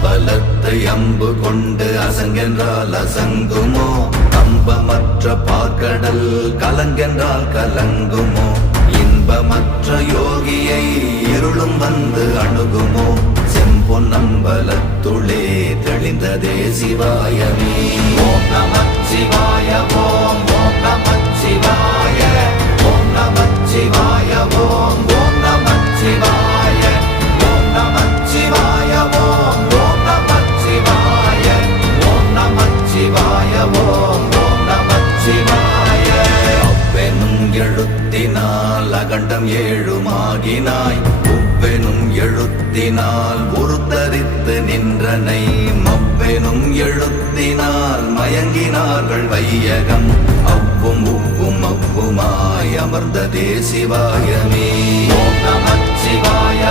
அம்பலத்தை அம்பு கொண்டு அசங்கென்றால் அசங்குமோ கம்பமற்ற பார்க்கடல் கலங்கென்றால் கலங்குமோ இன்பமற்ற யோகியை இருளும் வந்து அணுகுமோ செம்பொன்னம்பலத்துளே தெளிந்ததே சிவாயமே ஓம் நமச்சிவாய ஓம் ஓம் நமச்சிவாய ஓம் நமச்சிவாய ஓம் ஓம் நமச்சிவாய ஓம் நமச்சிவாய ஓம் ஓம் நமச்சிவாய ஓம் நமச்சிவாய ஓம் ஓம் நமச்சிவாய அவ்வெனும் எழுத்தினால் அகண்டம் ஏழுமாகினாய் உவ்வெனும் எழுத்தினால் உருத்தரித்து நின்றனை மவ்வெனும் எழுத்தினால் மயங்கினார்கள் வையகம் அவ்வும் உவ்வும் அவ்வுமாய் அமர்ந்ததே சிவாயமே ஓம் நமச்சிவாய